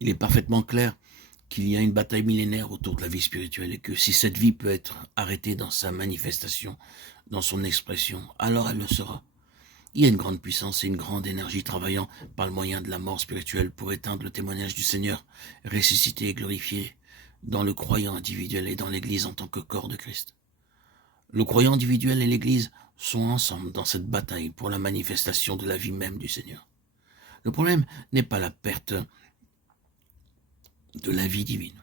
Il est parfaitement clair qu'il y a une bataille millénaire autour de la vie spirituelle et que si cette vie peut être arrêtée dans sa manifestation, dans son expression, alors elle le sera. Il y a une grande puissance et une grande énergie travaillant par le moyen de la mort spirituelle pour éteindre le témoignage du Seigneur, ressuscité et glorifié dans le croyant individuel et dans l'Église en tant que corps de Christ. Le croyant individuel et l'Église sont ensemble dans cette bataille pour la manifestation de la vie même du Seigneur. Le problème n'est pas la perte de la vie divine,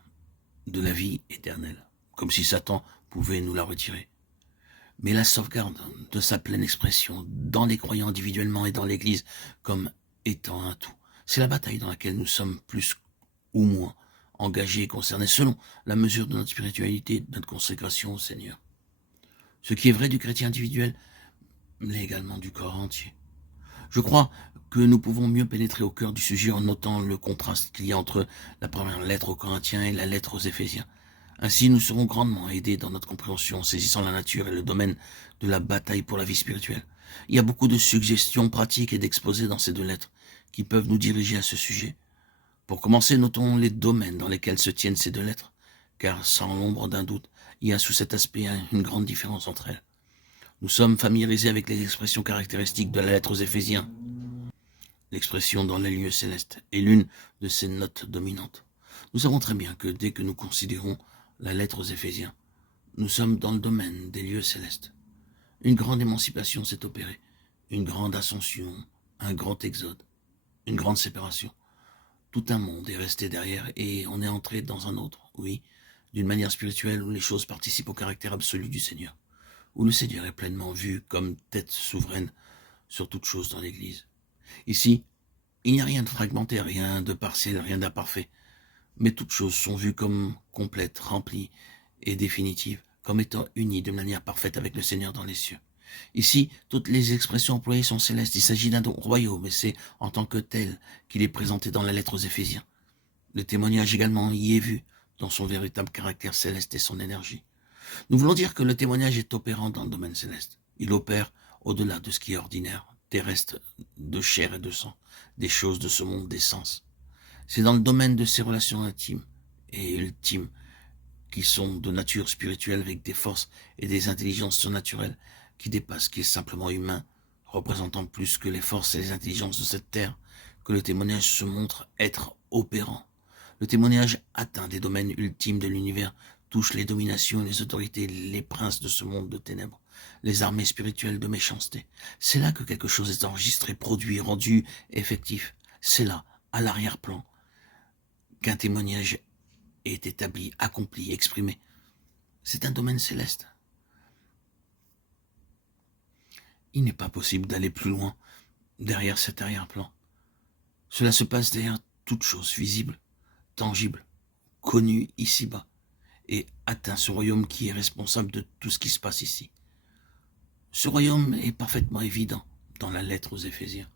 de la vie éternelle, comme si Satan pouvait nous la retirer, mais la sauvegarde de sa pleine expression dans les croyants individuellement et dans l'Église comme étant un tout. C'est la bataille dans laquelle nous sommes plus ou moins engagés et concernés selon la mesure de notre spiritualité, de notre consécration au Seigneur. Ce qui est vrai du chrétien individuel l'est également du corps entier. Je crois que nous pouvons mieux pénétrer au cœur du sujet en notant le contraste qu'il y a entre la première lettre aux Corinthiens et la lettre aux Éphésiens. Ainsi, nous serons grandement aidés dans notre compréhension en saisissant la nature et le domaine de la bataille pour la vie spirituelle. Il y a beaucoup de suggestions pratiques et d'exposés dans ces deux lettres qui peuvent nous diriger à ce sujet. Pour commencer, notons les domaines dans lesquels se tiennent ces deux lettres, car sans l'ombre d'un doute, il y a sous cet aspect une grande différence entre elles. Nous sommes familiarisés avec les expressions caractéristiques de la lettre aux Éphésiens. L'expression dans les lieux célestes est l'une de ces notes dominantes. Nous savons très bien que dès que nous considérons la lettre aux Éphésiens, nous sommes dans le domaine des lieux célestes. Une grande émancipation s'est opérée, une grande ascension, un grand exode, une grande séparation. Tout un monde est resté derrière et on est entré dans un autre, oui, d'une manière spirituelle où les choses participent au caractère absolu du Seigneur, où le Seigneur est pleinement vu comme tête souveraine sur toute chose dans l'Église. Ici, il n'y a rien de fragmenté, rien de partiel, rien d'imparfait, mais toutes choses sont vues comme complètes, remplies et définitives, comme étant unies de manière parfaite avec le Seigneur dans les cieux. Ici, toutes les expressions employées sont célestes. Il s'agit d'un royaume et c'est en tant que tel qu'il est présenté dans la lettre aux Éphésiens. Le témoignage également y est vu dans son véritable caractère céleste et son énergie. Nous voulons dire que le témoignage est opérant dans le domaine céleste. Il opère au-delà de ce qui est ordinaire, terrestre, de chair et de sang, des choses de ce monde des sens. C'est dans le domaine de ces relations intimes et ultimes qui sont de nature spirituelle avec des forces et des intelligences surnaturelles qui dépassent ce qui est simplement humain, représentant plus que les forces et les intelligences de cette terre, que le témoignage se montre être opérant. Le témoignage atteint des domaines ultimes de l'univers, touche les dominations et les autorités, les princes de ce monde de ténèbres, les armées spirituelles de méchanceté. C'est là que quelque chose est enregistré, produit, rendu effectif. C'est là, à l'arrière-plan, qu'un témoignage est établi, accompli, exprimé. C'est un domaine céleste. Il n'est pas possible d'aller plus loin derrière cet arrière-plan. Cela se passe derrière toute chose visible, tangible, connue ici-bas, et atteint ce royaume qui est responsable de tout ce qui se passe ici. Ce royaume est parfaitement évident dans la lettre aux Éphésiens.